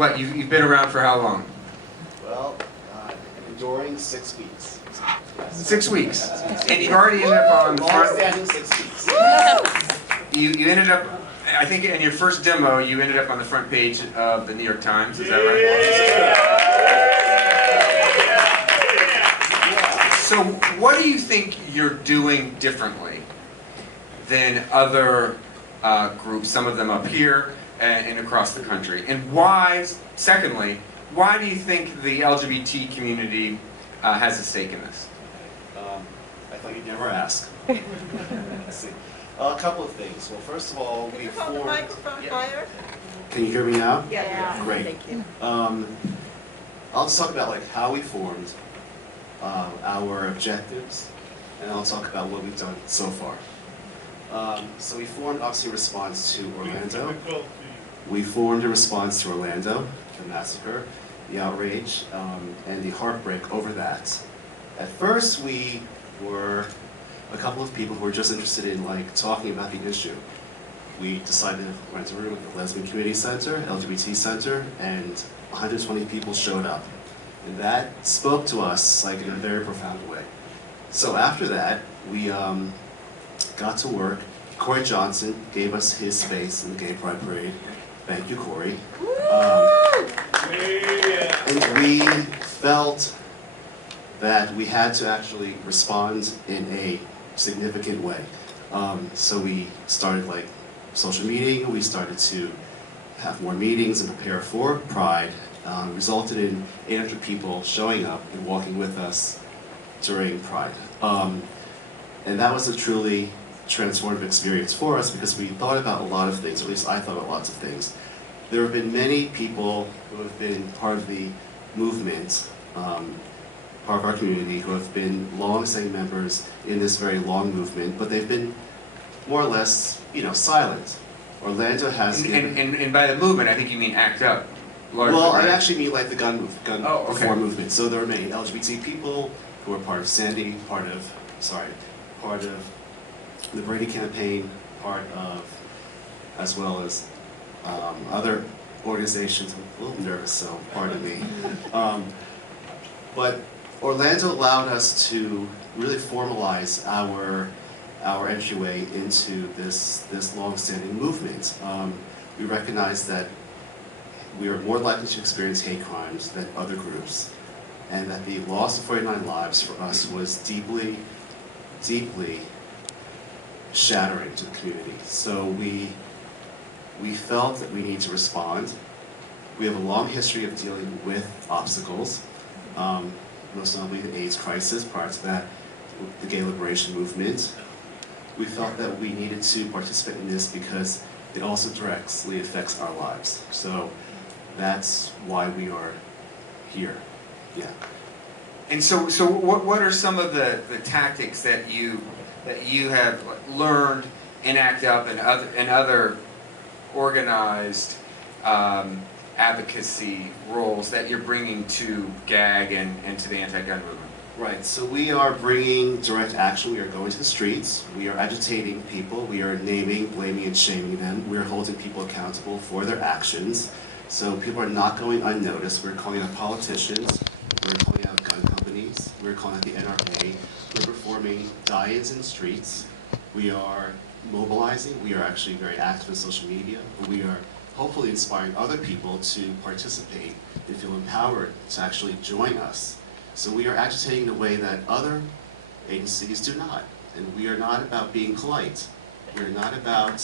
what, you've been around for how long? Well, enduring 6 weeks. Yes. 6 weeks. And you've already ended up on front. Long-standing 6 weeks. You ended up, I think in your first demo, you ended up on the front page of the New York Times, is that right? So what do you think you're doing differently than other groups, some of them up here and across the country? And why, secondly, why do you think the LGBT community has a stake in this? I thought you'd never ask. Let's see. A couple of things. Well, first of all, we formed... the microphone higher? Can you hear me now? Yeah. Great. Thank you. I'll just talk about like how we formed, our objectives, and I'll talk about what we've done so far. So we formed obviously in response to Orlando. We formed in response to Orlando, the massacre, the outrage, and the heartbreak over that. At first, we were a couple of people who were just interested in like talking about the issue. We decided to rent a room at the Lesbian Community Center, LGBT Center, and 120 people showed up. And that spoke to us like in a very profound way. So after that, we got to work. Corey Johnson gave us his space in the Gay Pride Parade. Thank you, Corey. And we felt that we had to actually respond in a significant way. So we started like social media, we started to have more meetings and prepare for Pride, resulted in 800 people showing up and walking with us during Pride. And that was a truly transformative experience for us because we thought about a lot of things, or at least I thought about lots of things. There have been many people who have been part of the movement, part of our community, who have been long-standing members in this very long movement, but they've been more or less, silent. Orlando has and by the movement, I think you mean ACT UP. Well, right? I actually mean like the gun reform movement. So there are many LGBT people who are part of Sandy, part of the Brady campaign, as well as other organizations. I'm a little nervous, so pardon me. But Orlando allowed us to really formalize our entryway into this long-standing movement. We recognized that we are more likely to experience hate crimes than other groups, and that the loss of 49 lives for us was deeply, deeply shattering to the community. So we felt that we need to respond. We have a long history of dealing with obstacles, most notably the AIDS crisis, prior to that, the gay liberation movement. We felt that we needed to participate in this because it also directly affects our lives. So that's why we are here. Yeah. And so what are some of the tactics that you have learned in ACT UP and other organized advocacy roles that you're bringing to GAG and to the anti-gun movement? Right, so we are bringing direct action. We are going to the streets. We are agitating people. We are naming, blaming, and shaming them. We're holding people accountable for their actions. So people are not going unnoticed. We're calling out politicians. We're calling out gun companies. We're calling out the NRA. We're performing die-ins in the streets. We are mobilizing. We are actually very active in social media. We are hopefully inspiring other people to participate and feel empowered to actually join us. So we are agitating in a way that other agencies do not. And we are not about being polite. We're not about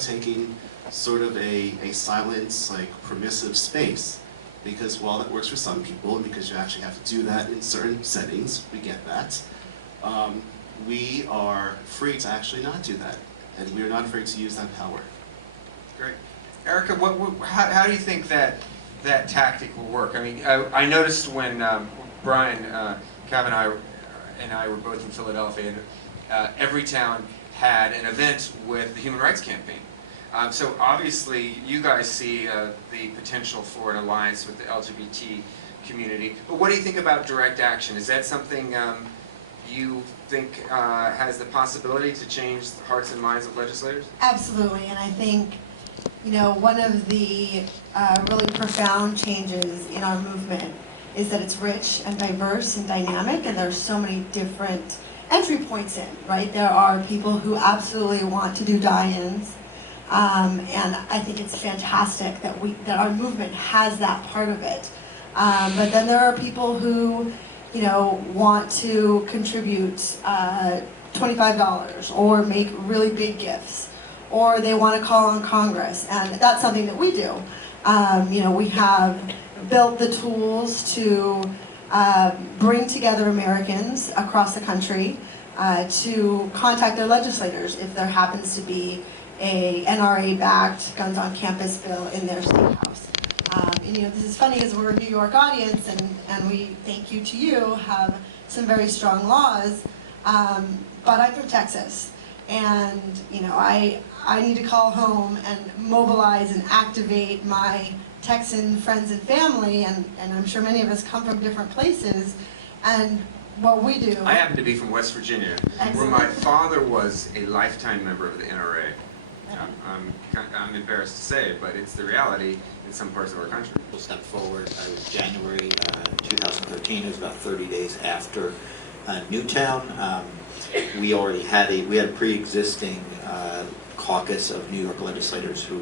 taking sort of a silent, like permissive space. Because while that works for some people, and because you actually have to do that in certain settings, we get that, we are free to actually not do that. And we are not afraid to use that power. Great. Erika, how do you think that tactic will work? I mean, I noticed when Brian, Kafanach, and I were both in Philadelphia, and Everytown had an event with the Human Rights Campaign. So obviously, you guys see the potential for an alliance with the LGBT community. But what do you think about direct action? Is that something you think has the possibility to change the hearts and minds of legislators? Absolutely, and I think, you know, one of the really profound changes in our movement is that it's rich and diverse and dynamic, and there's so many different entry points in, right? There are people who absolutely want to do die-ins, and I think it's fantastic that our movement has that part of it. But then there are people who, you know, want to contribute $25 or make really big gifts, or they want to call on Congress, and that's something that we do. You know, we have built the tools to bring together Americans across the country to contact their legislators if there happens to be a NRA-backed guns on campus bill in their state house. And you know, this is funny as we're a New York audience, and we, thank you to you, have some very strong laws, but I'm from Texas, and you know, I need to call home and mobilize and activate my Texan friends and family, and I'm sure many of us come from different places, and what we do. I happen to be from West Virginia, where my father was a lifetime member of the NRA. I'm embarrassed to say it, but it's the reality in some parts of our country. We'll step forward. It was January 2013. It was about 30 days after Newtown. We had a pre-existing caucus of New York legislators who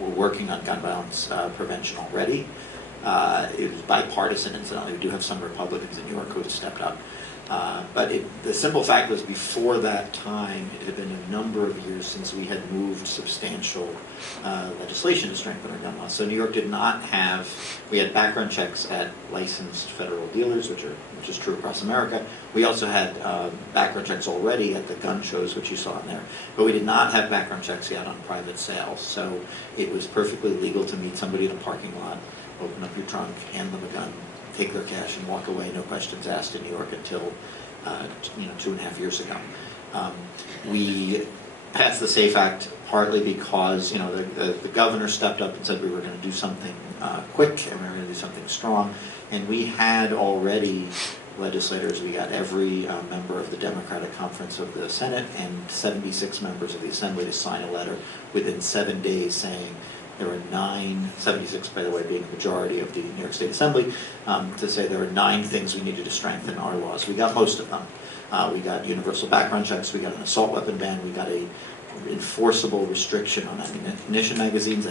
were working on gun violence prevention already. It was bipartisan, incidentally. We do have some Republicans in New York who have stepped up. But the simple fact was, before that time, it had been a number of years since we had moved substantial legislation to strengthen our gun laws. So New York did not have, we had background checks at licensed federal dealers, which is true across America. We also had background checks already at the gun shows, which you saw in there. But we did not have background checks yet on private sales. So it was perfectly legal to meet somebody in a parking lot, open up your trunk, hand them a gun, take their cash, and walk away, no questions asked in New York until 2.5 years ago. We passed the SAFE Act partly because the governor stepped up and said we were going to do something quick and we were going to do something strong, and we had already legislators. We got every member of the Democratic Conference of the Senate and 76 members of the Assembly to sign a letter within 7 days saying there were 76 by the way being a majority of the New York State Assembly, to say there were 9 things we needed to strengthen our laws. We got most of them. We got universal background checks, we got an assault weapon ban, we got a enforceable restriction on ammunition magazines.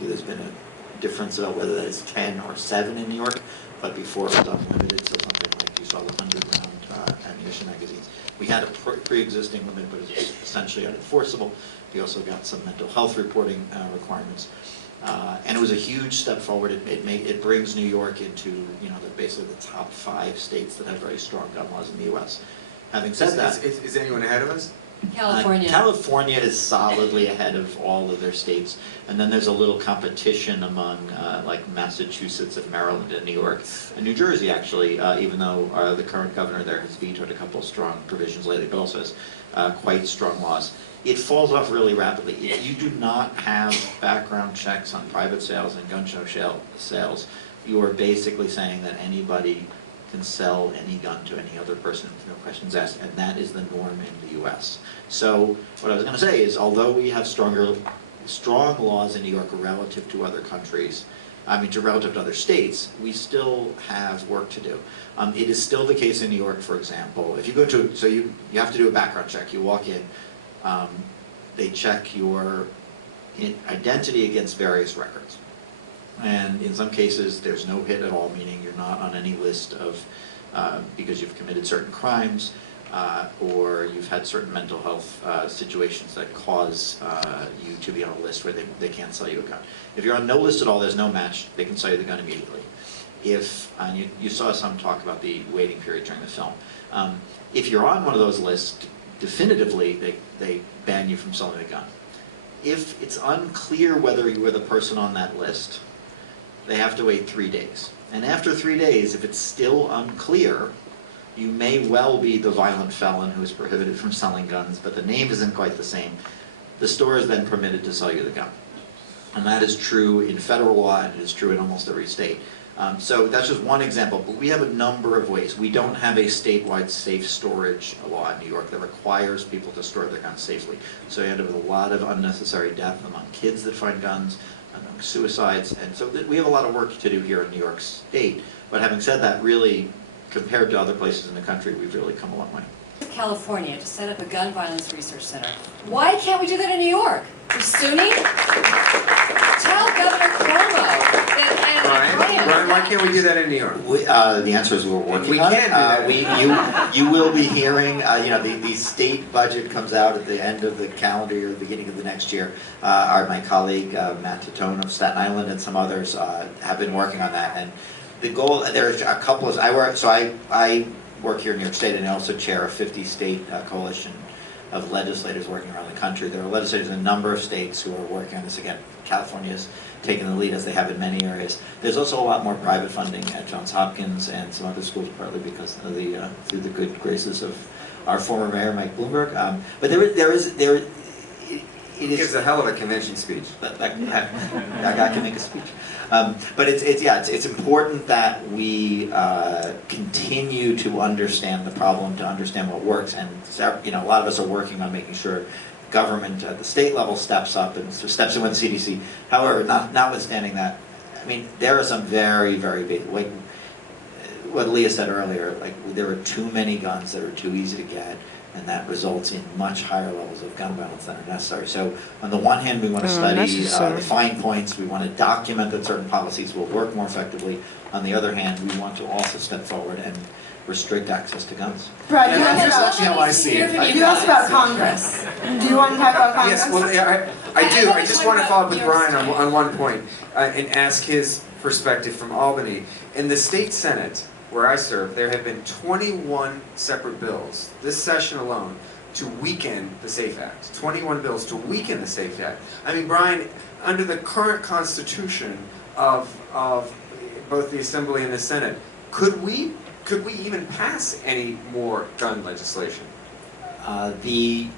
There's been a difference about whether that is 10 or 7 in New York, but before it was unlimited, so something like you saw the 100-round ammunition magazines. We had a pre-existing limit, but it's essentially unenforceable. We also got some mental health reporting requirements, and it was a huge step forward. It brings New York into basically the top 5 states that have very strong gun laws in the U.S. Having said that, is anyone ahead of us? California. California is solidly ahead of all of their states, and then there's a little competition among like Massachusetts and Maryland and New York and New Jersey, actually, even though the current governor there has vetoed a couple strong provisions lately, but also has quite strong laws. It falls off really rapidly. If you do not have background checks on private sales and gun show sales, you are basically saying that anybody can sell any gun to any other person with no questions asked, and that is the norm in the U.S. So what I was going to say is, although we have strong laws in New York relative to other countries, relative to other states, we still have work to do. It is still the case in New York, for example, if you go to, so you have to do a background check. You walk in, they check your identity against various records. And in some cases, there's no hit at all, meaning you're not on any list of, because you've committed certain crimes, or you've had certain mental health situations that cause you to be on a list where they can't sell you a gun. If you're on no list at all, there's no match, they can sell you the gun immediately. If, and you saw some talk about the waiting period during the film. If you're on one of those lists, definitively, they ban you from selling a gun. If it's unclear whether you were the person on that list, they have to wait 3 days. And after 3 days, if it's still unclear, you may well be the violent felon who is prohibited from selling guns, but the name isn't quite the same. The store is then permitted to sell you the gun. And that is true in federal law, and it is true in almost every state. So that's just one example, but we have a number of ways. We don't have a statewide safe storage law in New York that requires people to store their guns safely. So you end up with a lot of unnecessary death among kids that find guns, among suicides, and so we have a lot of work to do here in New York State. But having said that, really, compared to other places in the country, we've really come a long way. California to set up a gun violence research center. Why can't we do that in New York? For SUNY? Tell Governor Cuomo that Brian, why can't we do that in New York? The answer is we're working We on can it. do that. You will be hearing, the state budget comes out at the end of the calendar year, the beginning of the next year. My colleague, Matt Titone of Staten Island and some others have been working on that. And the goal, there's a couple of, I work here in New York State, and I also chair a 50-state coalition of legislators working around the country. There are legislators in a number of states who are working on this. Again, California's taken the lead, as they have in many areas. There's also a lot more private funding at Johns Hopkins and some other schools, partly because of through the good graces of our former mayor, Mike Bloomberg. But He gives a hell of a convention speech. That guy can make a speech. But it's important that we continue to understand the problem, to understand what works, and a lot of us are working on making sure government at the state level steps up and steps in with the CDC. However, notwithstanding that, I mean, there are some very, very big, like what Leah said earlier, like there are too many guns that are too easy to get, and that results in much higher levels of gun violence than are necessary. So on the one hand, we want to study the fine points, we want to document that certain policies will work more effectively. On the other hand, we want to also step forward and restrict access to guns. Brad, you that's asked actually how I see it. you asked about Congress. Do you want to talk about Congress? Yes, well, yeah, I do. I just want to follow up with Brian on one point and ask his perspective from Albany. In the state Senate, where I serve, there have been 21 separate bills this session alone to weaken the SAFE Act. 21 bills to weaken the SAFE Act. I mean, Brian, under the current constitution of both the Assembly and the Senate, could we even pass any more gun legislation? Again,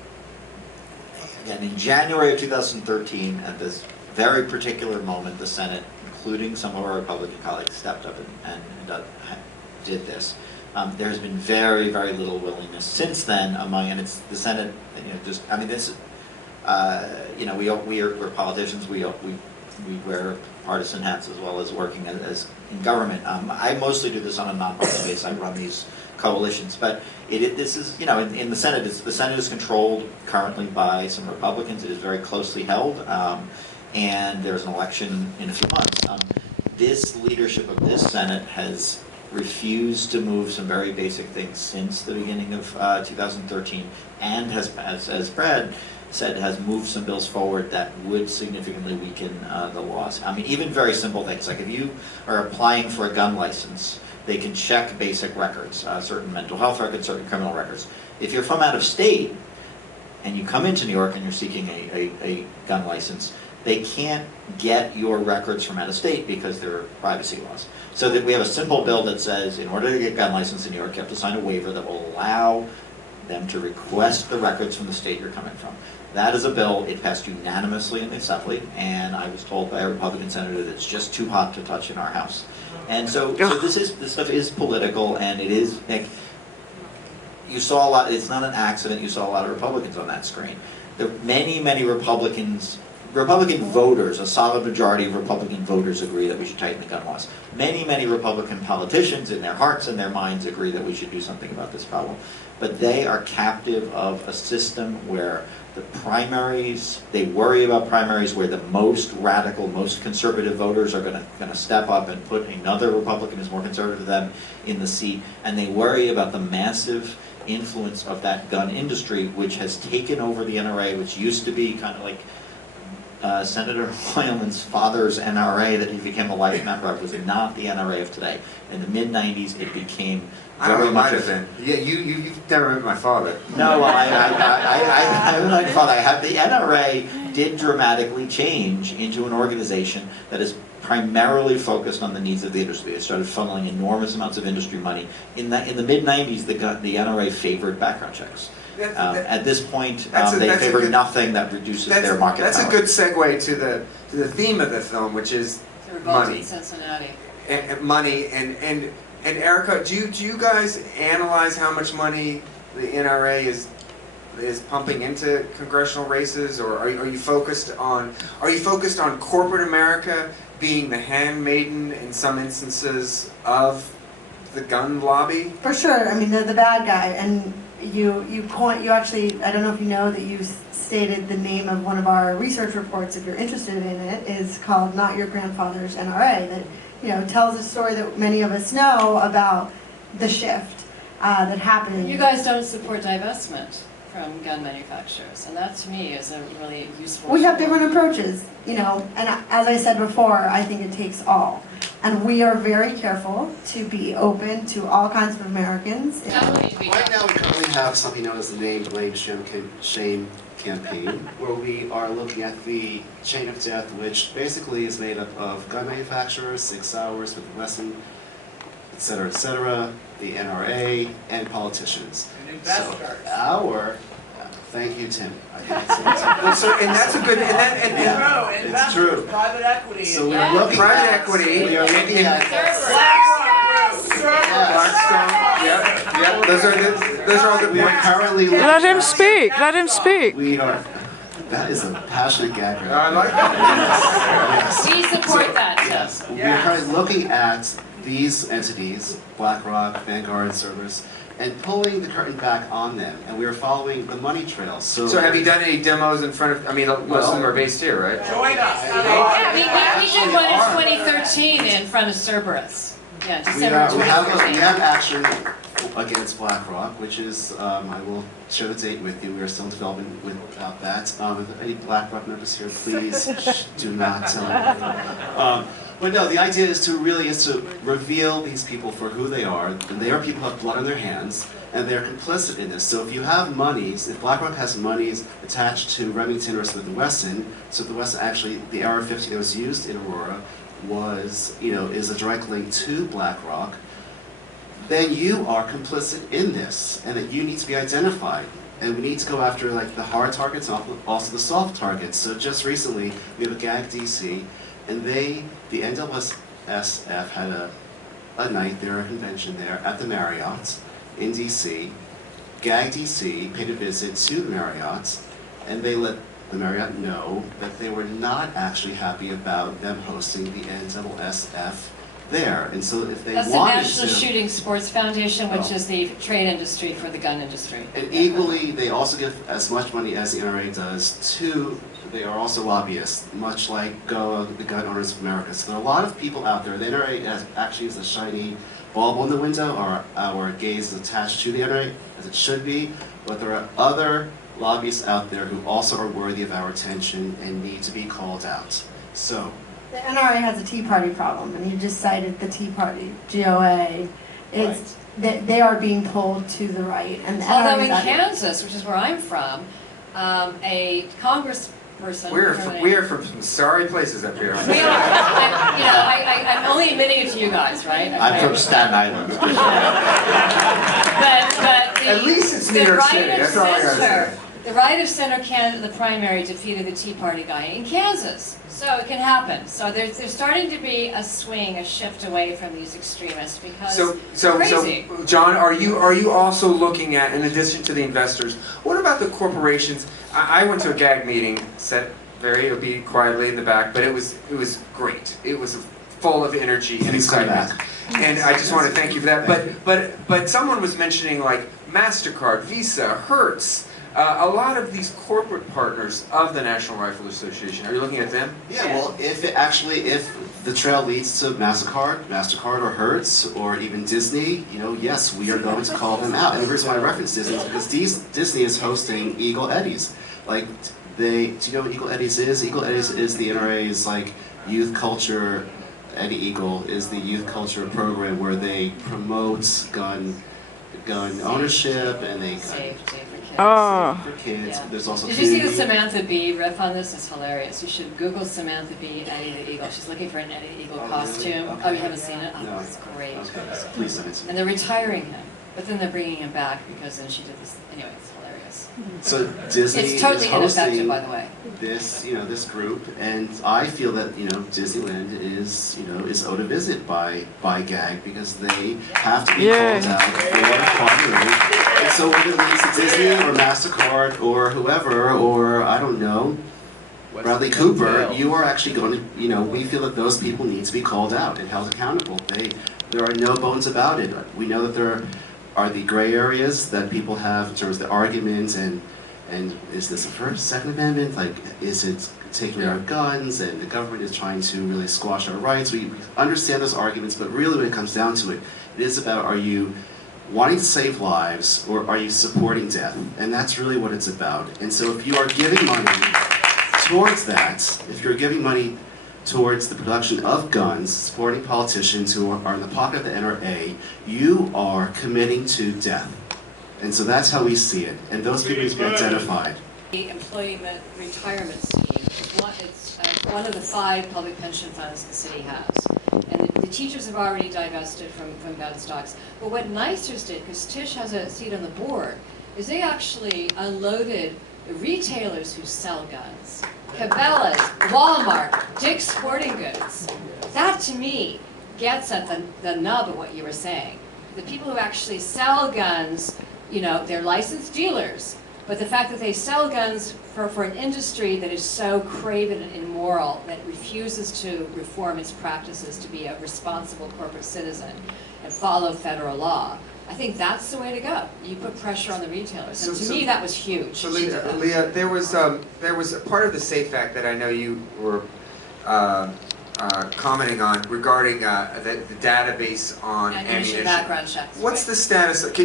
in January of 2013, at this very particular moment, the Senate, including some of our Republican colleagues, stepped up and did this. There's been very, very little willingness since then and it's the Senate. We're politicians. We wear partisan hats as well as working as in government. I mostly do this on a nonpartisan basis. I run these coalitions, but this is in the Senate. The Senate is controlled currently by some Republicans. It is very closely held, and there's an election in a few months. This leadership of this Senate has refused to move some very basic things since the beginning of 2013, and has, as Brad said, has moved some bills forward that would significantly weaken the laws. I mean, even very simple things, like if you are applying for a gun license, they can check basic records, certain mental health records, certain criminal records. If you're from out of state, and you come into New York and you're seeking a gun license, they can't get your records from out of state because there are privacy laws. So that we have a simple bill that says, in order to get a gun license in New York, you have to sign a waiver that will allow them to request the records from the state you're coming from. That is a bill. It passed unanimously in the Assembly, and I was told by a Republican senator that it's just too hot to touch in our House. And so this stuff is political, and it is. You saw a lot. It's not an accident. You saw a lot of Republicans on that screen. There are many Republican voters, a solid majority of Republican voters agree that we should tighten the gun laws. Many Republican politicians in their hearts and their minds agree that we should do something about this problem. But they are captive of a system where the primaries, they worry about primaries where the most radical, most conservative voters are going to step up and put another Republican who's more conservative than them in the seat. And they worry about the massive influence of that gun industry, which has taken over the NRA, which used to be kind of like Senator Hoylman's father's NRA that he became a life member of. Was not the NRA of today. In the mid-90s, it became very much of it. Yeah, you've never met my father. No, well, I'm not your father. The NRA did dramatically change into an organization that is primarily focused on the needs of the industry. They started funneling enormous amounts of industry money. In the mid-90s, the NRA favored background checks. At this point, they favor nothing that reduces their market power. That's a good segue to the theme of the film, which is The revolt money. in Cincinnati. money, and Erika, do you guys analyze how much money the NRA is pumping into congressional races, or are you focused on corporate America being the handmaiden in some instances of the gun lobby? For sure. I mean, they're the bad guy, and you actually, I don't know if you know that you stated the name of one of our research reports, if you're interested in it, is called Not Your Grandfather's NRA, that tells a story that many of us know about the shift that happened. You guys don't support divestment from gun manufacturers, and that to me is a really useful. We have tool. different approaches, and as I said before, I think it takes all. And we are very careful to be open to all kinds of Americans. Right now, we currently have something known as the Name, Blame, Shame campaign, where we are looking at the chain of death, which basically is made up of gun manufacturers, 6 Hours, Smith & Wesson, et cetera, the NRA, and politicians. So thank you, Tim. I didn't say that. Well, so, and that's a good, It's true. Private equity. So we are looking Private at equity. We are looking at Blackstone. Those are all good We are points. currently looking Let him at- speak. Let him speak. We are. That is a passionate gag. I like that. Yes. We support that, Tim. Yes. We are currently looking at these entities, BlackRock, Vanguard, Cerberus, and pulling the curtain back on them, and we are following the money trail. So have you done any demos in front of? I mean, most of them are based here, right? Join us. Yeah, we did one in 2013 in front of Cerberus. Yeah, we December have 2013. action against BlackRock, which is, I will share the date with you. We are still in development about that. If any BlackRock members here, please do not tell anyone. But no, the idea is to reveal these people for who they are, and they are people who have blood on their hands, and they're complicit in this. So if you have monies, if BlackRock has monies attached to Remington or Smith & Wesson, Smith & Wesson actually, the AR-15 that was used in Aurora is a direct link to BlackRock, then you are complicit in this, and that you need to be identified. And we need to go after like the hard targets and also the soft targets. So just recently, we have a GAG DC, and the NWSF had a night there, a convention there at the Marriott in DC. GAG DC paid a visit to the Marriott, and they let the Marriott know that they were not actually happy about them hosting the NWSF there. And so if they That's the wanted National to... Shooting Sports Foundation, which Oh. is the trade industry for the gun industry. And equally, they also give as much money as the NRA does to, they are also lobbyists, much like GOA, the Gun Owners of America. So there are a lot of people out there. The NRA actually is a shiny bulb in the window, or our gaze is attached to the NRA, as it should be, but there are other lobbyists out there who also are worthy of our attention and need to be called out. So, The NRA has a Tea Party problem, and you just cited the Tea Party, GOA. They are being pulled to the right, and the Although NRA in is out here. Kansas, which is where I'm from, a congressperson. We are from some sorry places up here. We are. I'm only admitting it to you guys, right? I'm from Staten Island. But At least it's New York City, that's all I gotta say. The right of center candidate, the primary, defeated the Tea Party guy in Kansas. So it can happen. So there's starting to be a swing, a shift away from these extremists because So, crazy. John, are you also looking at, in addition to the investors, what about the corporations? I went to a GAG meeting, sat very obedient, quietly in the back, but it was great. It was full of energy and Please come excitement. back. And I just want to thank you for that. But someone was mentioning like MasterCard, Visa, Hertz. A lot of these corporate partners of the National Rifle Association, are you looking at them? yeah, well, if the trail leads to MasterCard or Hertz or even Disney, yes, we are going to call them out. And the reason why I reference Disney is because Disney is hosting Eagle Eddies. Like, do you know what Eagle Eddies is? Eagle Eddies is the NRA's like youth culture. Eddie Eagle is the youth culture program where they promote gun ownership and they Safety for kids. Oh. for kids. Yeah. There's also Did you see the community- Samantha Bee riff on this? It's hilarious. You should Google Samantha Bee, Eddie the Eagle. She's looking for an Eddie the Eagle Oh, really? costume. Okay. Oh, you haven't seen it? Oh, No. it's great. Okay, please send it to me. And they're retiring him, but then they're bringing him back because then she did this. Anyway, it's hilarious. is. So Disney It's totally is ineffective, hosting by the way. this, this group, and I feel that, Disneyland is, is owed a visit by GAG because they have to be called out for partnering. And so whether it's Disney or MasterCard or whoever, or I don't know, Bradley Cooper, you are actually going to, we feel that those people need to be called out and held accountable. There are no bones about it. We know that there are the gray areas that people have in terms of the arguments and is this a First, Second Amendment? Like, is it taking our guns and the government is trying to really squash our rights? We understand those arguments, but really when it comes down to it, it is about, are you wanting to save lives or are you supporting death? And that's really what it's about. And so if you are giving money towards that, if you're giving money towards the production of guns, supporting politicians who are in the pocket of the NRA, you are committing to death. And so that's how we see it. And those people need to be identified. The employee retirement scheme is one of the 5 public pension funds the city has. And the teachers have already divested from gun stocks. But what NYSers did, because Tish has a seat on the board, is they actually unloaded the retailers who sell guns. Cabela's, Walmart, Dick's Sporting Goods. That, to me, gets at the nub of what you were saying. The people who actually sell guns, they're licensed dealers, but the fact that they sell guns for an industry that is so craven and immoral, that refuses to reform its practices to be a responsible corporate citizen and follow federal law, I think that's the way to go. You put pressure on the retailers, and to me that was huge. So Leah, there was a part of the SAFE Act that I know you were commenting on regarding the database on ammunition. Background checks. What's the status? Could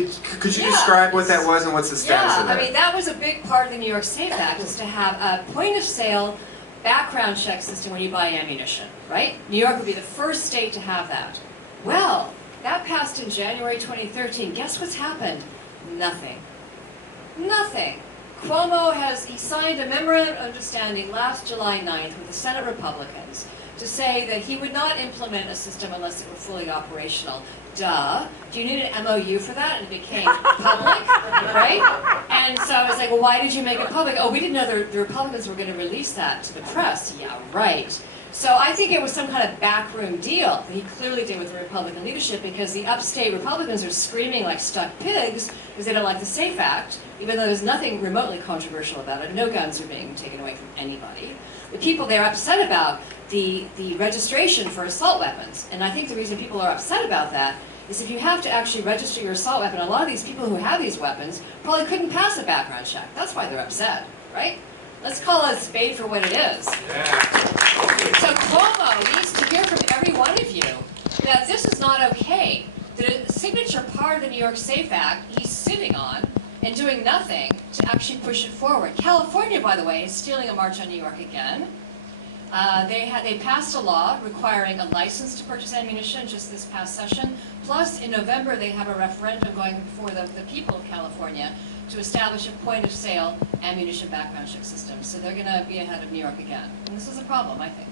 you Yeah, describe what that was and what's the status of that? I mean, that was a big part of the New York SAFE Act, is to have a point-of-sale background check system when you buy ammunition, right? New York would be the first state to have that. Well, that passed in January 2013. Guess what's happened? Nothing. Nothing. Cuomo he signed a memorandum of understanding last July 9th with the Senate Republicans to say that he would not implement a system unless it were fully operational. Duh. Do you need an MOU for that? And it became public, right? And so I was like, well, why did you make it public? Oh, we didn't know the Republicans were going to release that to the press. Yeah, right. So I think it was some kind of backroom deal that he clearly did with the Republican leadership, because the upstate Republicans are screaming like stuck pigs because they don't like the SAFE Act, even though there's nothing remotely controversial about it. No guns are being taken away from anybody. The people, they're upset about the registration for assault weapons. And I think the reason people are upset about that is if you have to actually register your assault weapon, a lot of these people who have these weapons probably couldn't pass a background check. That's why they're upset, right? Let's call a spade for what it is. So Cuomo needs to hear from every one of you that this is not okay. The signature part of the New York SAFE Act he's sitting on and doing nothing to actually push it forward. California, by the way, is stealing a march on New York again. They passed a law requiring a license to purchase ammunition just this past session. Plus, in November, they have a referendum going before the people of California to establish a point-of-sale ammunition background check system. So they're going to be ahead of New York again. And this is a problem, I think.